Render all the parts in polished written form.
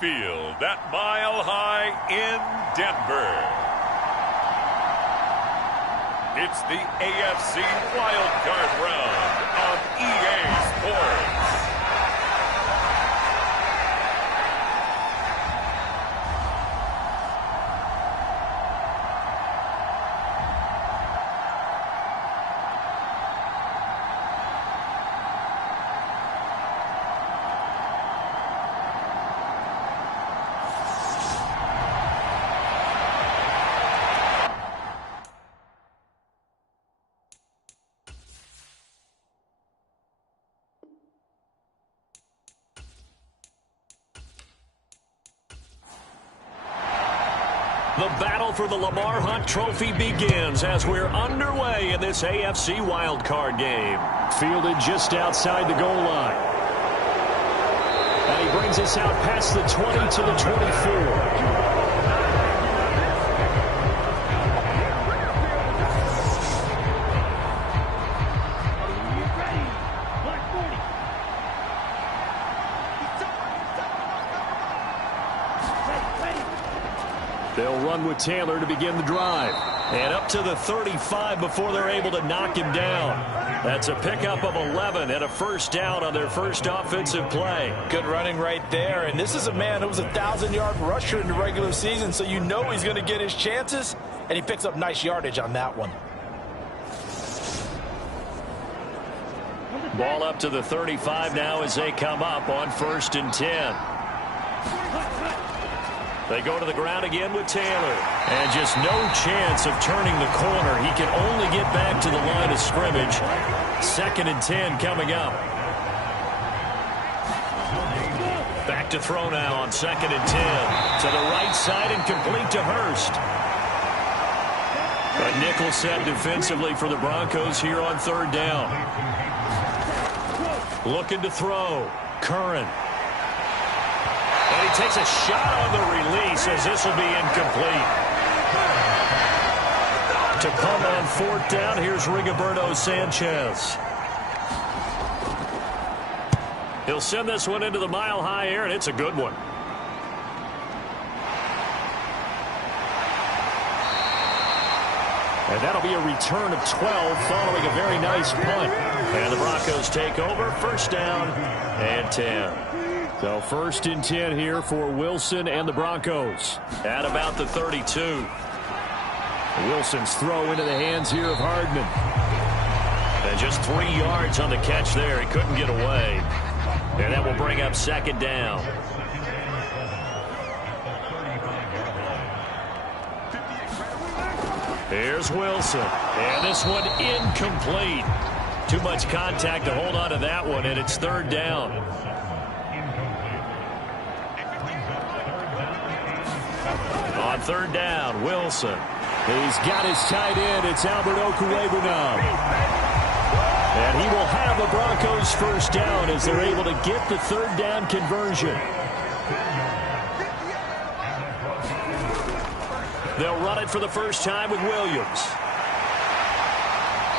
Field at Mile High in Denver. It's the AFC Wildcard Round on EA Sports. The battle for the Lamar Hunt Trophy begins as we're underway in this AFC wildcard game. Fielded just outside the goal line. And he brings us out past the 20 to the 24. They'll run with Taylor to begin the drive. And up to the 35 before they're able to knock him down. That's a pickup of 11 and a first down on their first offensive play. Good running right there. And this is a man who was a 1,000-yard rusher in the regular season, so you know he's going to get his chances. And he picks up nice yardage on that one. Ball up to the 35 now as they come up on 1st and 10. They go to the ground again with Taylor. And just no chance of turning the corner. He can only get back to the line of scrimmage. 2nd and 10 coming up. Back to throw now on 2nd and 10. To the right side and complete to Hurst. A nickel set defensively for the Broncos here on 3rd down. Looking to throw. Curran. And he takes a shot on the release as this will be incomplete. To punt on 4th down, here's Rigoberto Sanchez. He'll send this one into the mile-high air, and it's a good one. And that'll be a return of 12 following a very nice punt. And the Broncos take over, 1st down and 10. So 1st and 10 here for Wilson and the Broncos. At about the 32. Wilson's throw into the hands here of Hardman. And just 3 yards on the catch there. He couldn't get away. And that will bring up 2nd down. Here's Wilson. And this one incomplete. Too much contact to hold on to that one, and it's 3rd down. On 3rd down, Wilson. He's got his tight end. It's Albert Okwuegbunam. And he will have the Broncos 1st down as they're able to get the 3rd down conversion. They'll run it for the first time with Williams.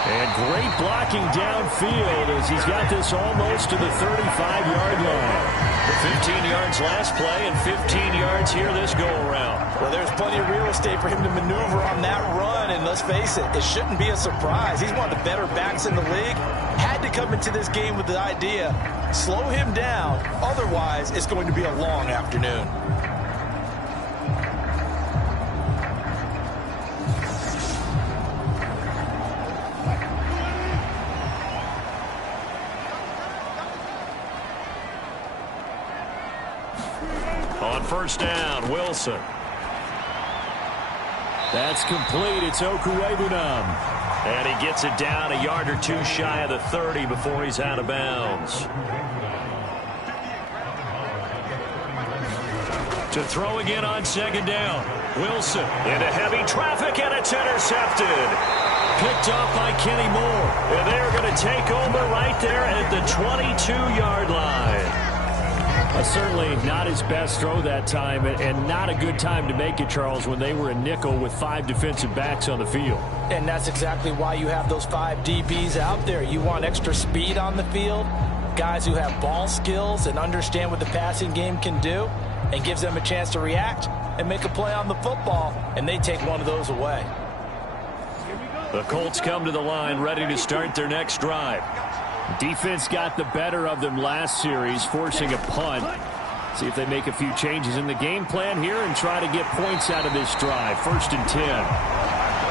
And great blocking downfield as he's got this almost to the 35-yard line. 15 yards last play and 15 yards here this go-around. Well, there's plenty of real estate for him to maneuver on that run, and let's face it, it shouldn't be a surprise. He's one of the better backs in the league. Had to come into this game with the idea, slow him down, otherwise it's going to be a long afternoon. On 1st down, Wilson. That's complete. It's Okwuegbunam. And he gets it down a yard or 2 shy of the 30 before he's out of bounds. To throw again on 2nd down. Wilson into heavy traffic, and it's intercepted. Picked off by Kenny Moore. And they're going to take over right there at the 22-yard line. Certainly not his best throw that time, and not a good time to make it, Charles, when they were in nickel with 5 defensive backs on the field. And that's exactly why you have those 5 DBs out there. You want extra speed on the field, guys who have ball skills and understand what the passing game can do. and gives them a chance to react and make a play on the football, and they take one of those away. The Colts come to the line ready to start their next drive. Defense got the better of them last series, forcing a punt. See if they make a few changes in the game plan here and try to get points out of this drive. 1st and 10.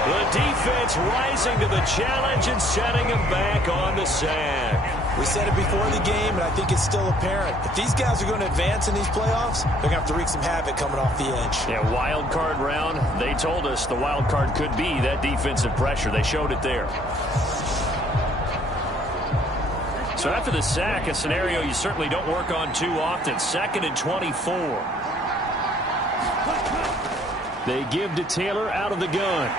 The defense rising to the challenge and setting them back on the sack. We said it before the game, and I think it's still apparent. If these guys are going to advance in these playoffs, they're going to have to wreak some havoc coming off the edge. Yeah, wild card round. They told us the wild card could be that defensive pressure. They showed it there. So after the sack, a scenario you certainly don't work on too often. 2nd and 24. They give to Taylor out of the gun.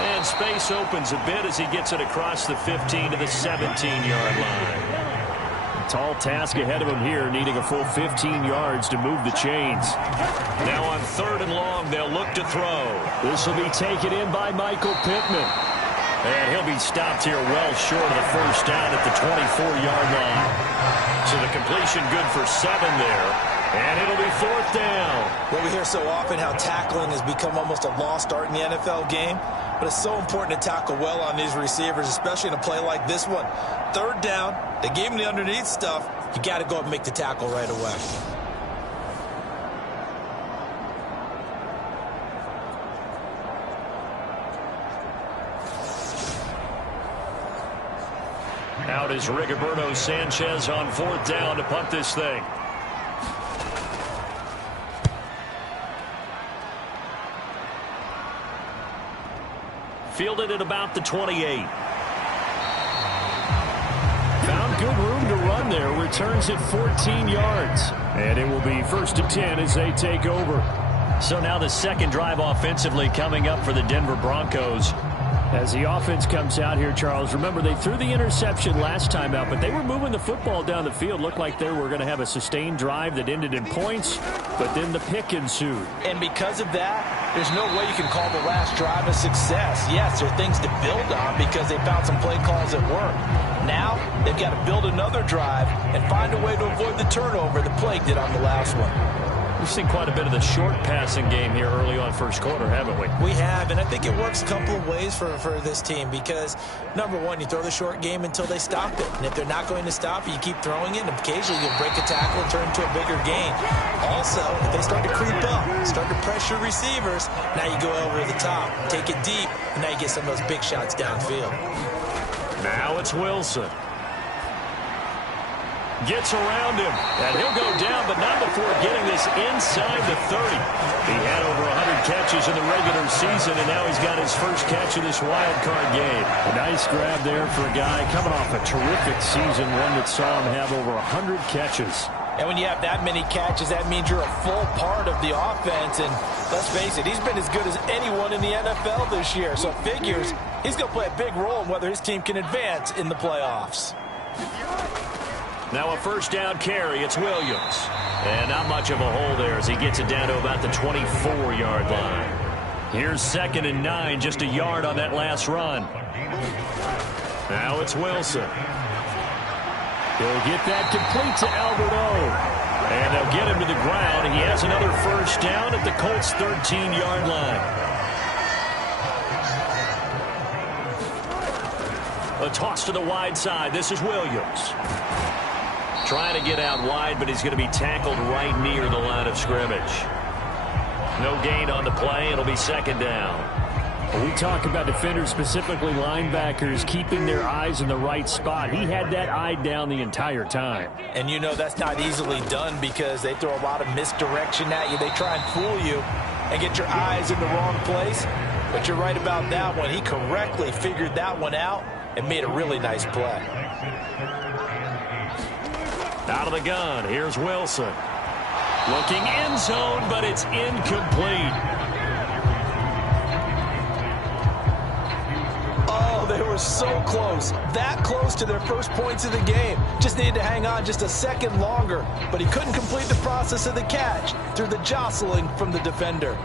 And space opens a bit as he gets it across the 15 to the 17-yard line. A tall task ahead of him here, needing a full 15 yards to move the chains. Now on 3rd and long, they'll look to throw. This will be taken in by Michael Pittman. And he'll be stopped here well short of the 1st down at the 24-yard line. So the completion good for 7 there. And it'll be 4th down. Well, we hear so often how tackling has become almost a lost art in the NFL game. But it's so important to tackle well on these receivers, especially in a play like this one. 3rd down, they gave him the underneath stuff. You got to go up and make the tackle right away. Out is Rigoberto Sanchez on 4th down to punt this thing. Fielded at about the 28. Found good room to run there. Returns at 14 yards. And it will be 1st and 10 as they take over. So now the 2nd drive offensively coming up for the Denver Broncos. As the offense comes out here, Charles, remember they threw the interception last time out, but they were moving the football down the field. Looked like they were going to have a sustained drive that ended in points, but then the pick ensued. And because of that, there's no way you can call the last drive a success. Yes, there are things to build on because they found some play calls that work. Now, they've got to build another drive and find a way to avoid the turnover the play did on the last one. We've seen quite a bit of the short passing game here early on 1st quarter, haven't we? We have, and I think it works a couple of ways for this team because, number one, you throw the short game until they stop it. And if they're not going to stop it, you keep throwing it, and occasionally you'll break a tackle and turn into a bigger gain. Also, if they start to creep up, start to pressure receivers, now you go over the top, take it deep, and now you get some of those big shots downfield. Now it's Wilson. Gets around him, and he'll go down, but not before getting this inside the 30. He had over 100 catches in the regular season, and now he's got his first catch of this wild card game. A nice grab there for a guy coming off a terrific season, one that saw him have over 100 catches. And when you have that many catches, that means you're a full part of the offense. And let's face it, he's been as good as anyone in the NFL this year. So it figures he's going to play a big role in whether his team can advance in the playoffs. Now a 1st down carry. It's Williams. And not much of a hole there as he gets it down to about the 24-yard line. Here's 2nd and 9, just a yard on that last run. Now it's Wilson. He'll get that complete to Albert O. And they'll get him to the ground. He has another 1st down at the Colts' 13-yard line. A toss to the wide side. This is Williams. Trying to get out wide, but he's going to be tackled right near the line of scrimmage. No gain on the play. It'll be 2nd down. We talk about defenders, specifically linebackers, keeping their eyes in the right spot. He had that eye down the entire time. And you know that's not easily done because they throw a lot of misdirection at you. They try and fool you and get your eyes in the wrong place. But you're right about that one. He correctly figured that one out and made a really nice play. Out of the gun, here's Wilson. Looking end zone, but it's incomplete. Oh, they were so close. That close to their first points of the game. Just needed to hang on just a second longer, but he couldn't complete the process of the catch through the jostling from the defender.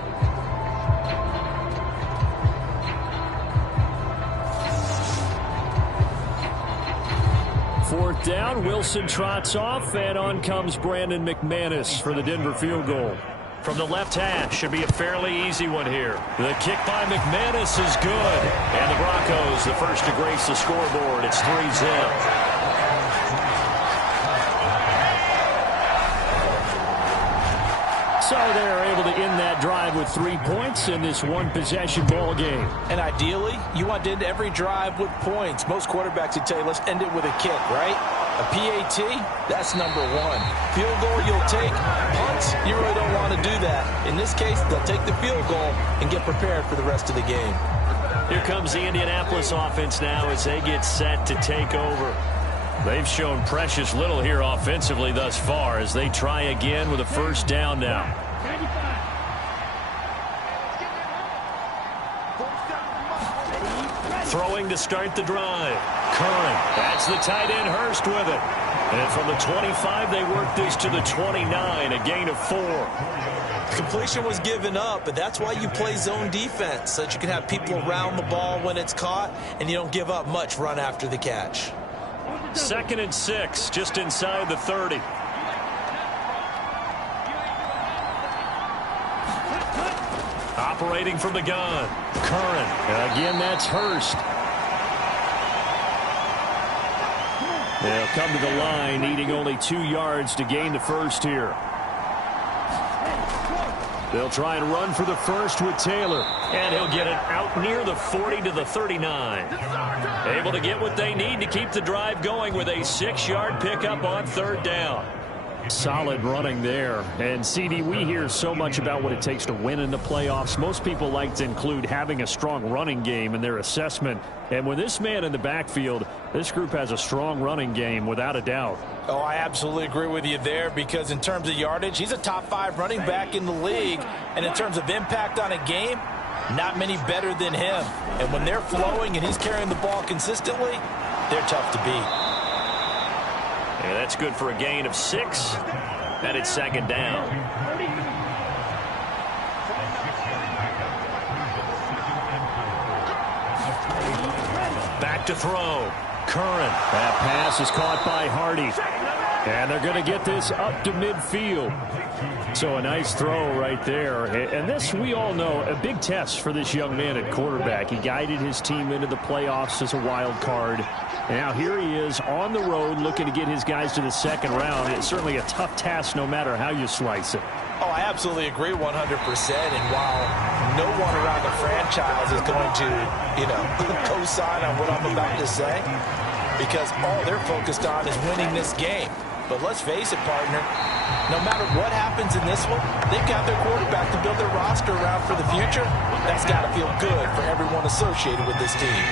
4th down. Wilson trots off, and on comes Brandon McManus for the Denver field goal. From the left hash, should be a fairly easy one here. The kick by McManus is good. And the Broncos, the first to grace the scoreboard. It's 3-0. So they're able to end that drive with 3 points in this one-possession ball game. And ideally, you want to end every drive with points. Most quarterbacks would tell you, let's end it with a kick, right? A PAT, that's number one. Field goal you'll take. Punts, you really don't want to do that. In this case, they'll take the field goal and get prepared for the rest of the game. Here comes the Indianapolis offense now as they get set to take over. They've shown precious little here offensively thus far as they try again with a first down now. Throwing to start the drive. Curran, that's the tight end Hurst with it. And from the 25, they work this to the 29, a gain of 4. Completion was given up, but that's why you play zone defense, so that you can have people around the ball when it's caught, and you don't give up much run after the catch. 2nd and 6, just inside the 30. Operating from the gun. Curran. And again, that's Hurst. They'll come to the line, needing only 2 yards to gain the first here. They'll try and run for the first with Taylor. And he'll get it out near the 40 to the 39. Able to get what they need to keep the drive going with a 6-yard pickup on 3rd down. Solid running there. And, CD, we hear so much about what it takes to win in the playoffs. Most people like to include having a strong running game in their assessment. And with this man in the backfield, this group has a strong running game without a doubt. Oh, I absolutely agree with you there, because in terms of yardage, he's a top 5 running back in the league. And in terms of impact on a game, not many better than him. And when they're flowing and he's carrying the ball consistently, they're tough to beat. And that's good for a gain of 6. And it's 2nd down. Back to throw. Curran. That pass is caught by Hardy. And they're going to get this up to midfield. So a nice throw right there. And this, we all know, a big test for this young man at quarterback. He guided his team into the playoffs as a wild card. Now here he is on the road looking to get his guys to the 2nd round. It's certainly a tough task no matter how you slice it. Oh, I absolutely agree 100%. And while no one around the franchise is going to, co-sign on what I'm about to say, because all they're focused on is winning this game. But let's face it, partner, no matter what happens in this one, they've got their quarterback to build their roster around for the future. That's got to feel good for everyone associated with this team.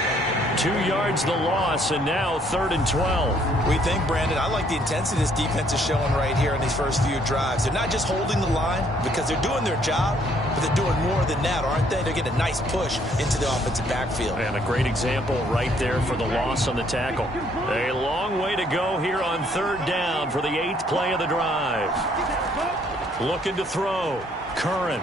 2 yards the loss, and now 3rd and 12. We think, Brandon, I like the intensity this defense is showing right here in these first few drives. They're not just holding the line because they're doing their job, but they're doing more than that, aren't they? They're getting a nice push into the offensive backfield. And a great example right there for the loss on the tackle. A long way to go here on 3rd down for the 8th play of the drive. Looking to throw. Curran.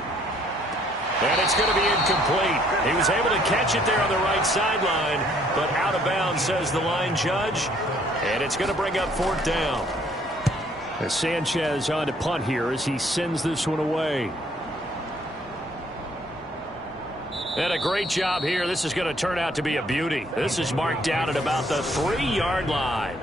And it's going to be incomplete. He was able to catch it there on the right sideline, but out of bounds, says the line judge. And it's going to bring up 4th down. As Sanchez on to punt here as he sends this one away. And a great job here. This is going to turn out to be a beauty. This is marked down at about the 3-yard line.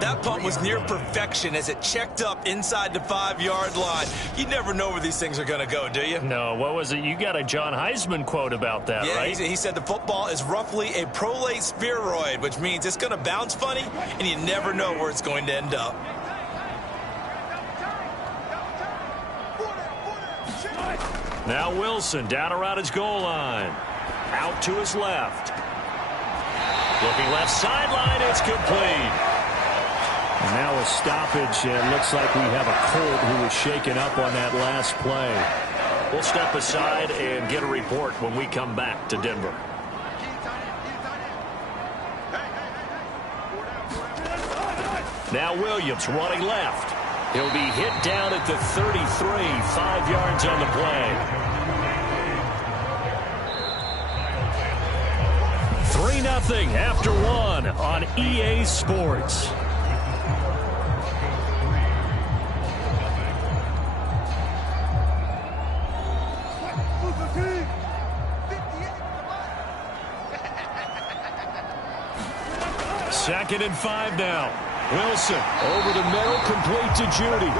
That punt was near perfection as it checked up inside the 5-yard line. You never know where these things are going to go, do you? No, what was it? You got a John Heisman quote about that, right? Yeah, he said the football is roughly a prolate spheroid, which means it's going to bounce funny, and you never know where it's going to end up. Now Wilson down around his goal line. Out to his left. Looking left sideline, it's complete. And now a stoppage, and it looks like we have a Colt who was shaken up on that last play. We'll step aside and get a report when we come back to Denver. Now Williams running left. He'll be hit down at the 33, 5 yards on the play. 3-0 after 1 on EA Sports. 2nd and 5 now. Wilson over the middle, complete to Judy.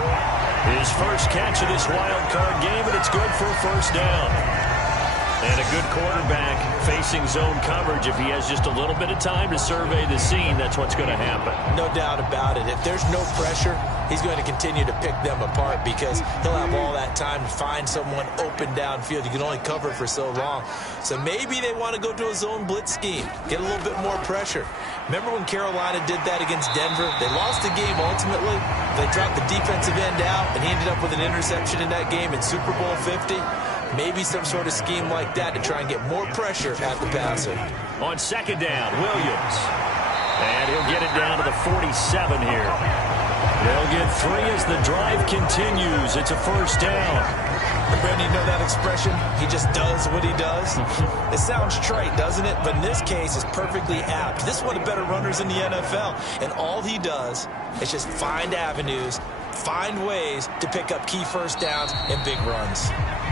His first catch of this wild card game, and it's good for a first down. And a good quarterback facing zone coverage. If he has just a little bit of time to survey the scene, that's what's going to happen. No doubt about it. If there's no pressure, he's going to continue to pick them apart because he'll have all that time to find someone open downfield. You can only cover for so long. So maybe they want to go to a zone blitz scheme, get a little bit more pressure. Remember when Carolina did that against Denver? They lost the game ultimately. They dropped the defensive end out, and he ended up with an interception in that game in Super Bowl 50. Maybe some sort of scheme like that to try and get more pressure at the passer. On 2nd down, Williams. And he'll get it down to the 47 here. They'll get 3 as the drive continues. It's a first down. Brandon, you know that expression? He just does what he does. It sounds trite, doesn't it? But in this case, it's perfectly apt. This is one of the better runners in the NFL. And all he does is just find avenues, find ways to pick up key first downs and big runs.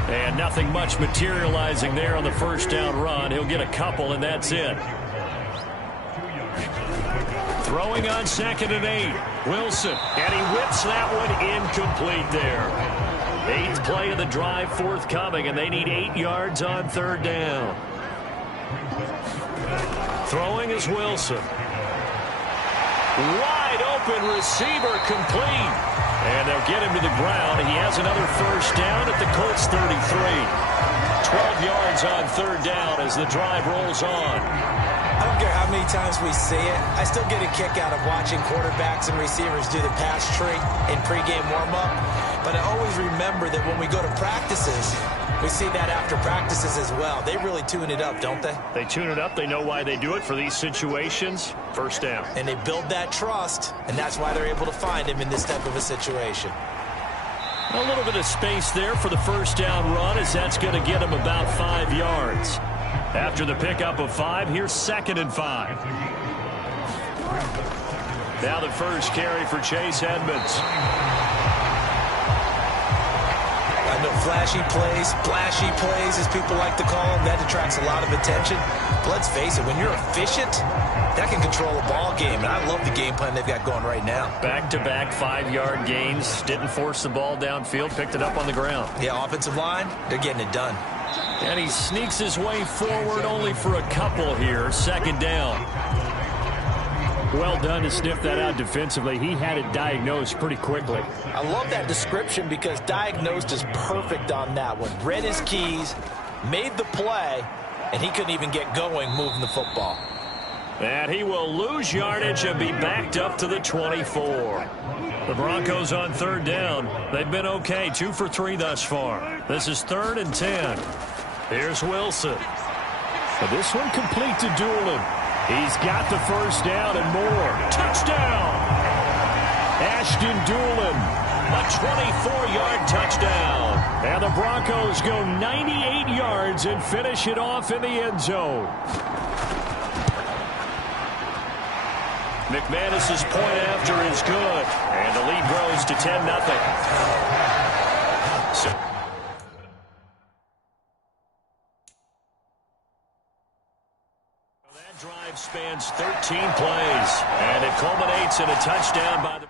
And nothing much materializing there on the first down run. He'll get a couple, and that's it. Throwing on 2nd and 8. Wilson. And he whips that one incomplete there. 8th play of the drive forthcoming, and they need 8 yards on 3rd down. Throwing is Wilson. Wide open receiver complete. And they'll get him to the ground. He has another first down at the Colts 33. 12 yards on 3rd down as the drive rolls on. I don't care how many times we see it. I still get a kick out of watching quarterbacks and receivers do the pass tree in pregame warm-up. But I always remember that when we go to practices, we see that after practices as well. They really tune it up, don't they? They tune it up. They know why they do it for these situations. First down. And they build that trust, and that's why they're able to find him in this type of a situation. A little bit of space there for the first down run, as that's going to get him about 5 yards. After the pickup of 5, here's 2nd and 5. Now the first carry for Chase Edmonds. I know flashy plays, splashy plays, as people like to call them. That attracts a lot of attention. But let's face it, when you're efficient, that can control a ball game. And I love the game plan they've got going right now. Back-to-back 5-yard gains. Didn't force the ball downfield. Picked it up on the ground. Yeah, offensive line, they're getting it done. And he sneaks his way forward only for a couple here. 2nd down. Well done to sniff that out defensively. He had it diagnosed pretty quickly. I love that description because diagnosed is perfect on that one. Read his keys, made the play, and he couldn't even get going moving the football. And he will lose yardage and be backed up to the 24. The Broncos on 3rd down. They've been okay, 2 for 3 thus far. This is 3rd and 10. Here's Wilson. But this one complete to Doolin. He's got the first down and more. Touchdown! Ashton Doolin, a 24-yard touchdown. And the Broncos go 98 yards and finish it off in the end zone. McManus's point after is good. And the lead grows to 10-0. So that drive spans 13 plays, and it culminates in a touchdown by the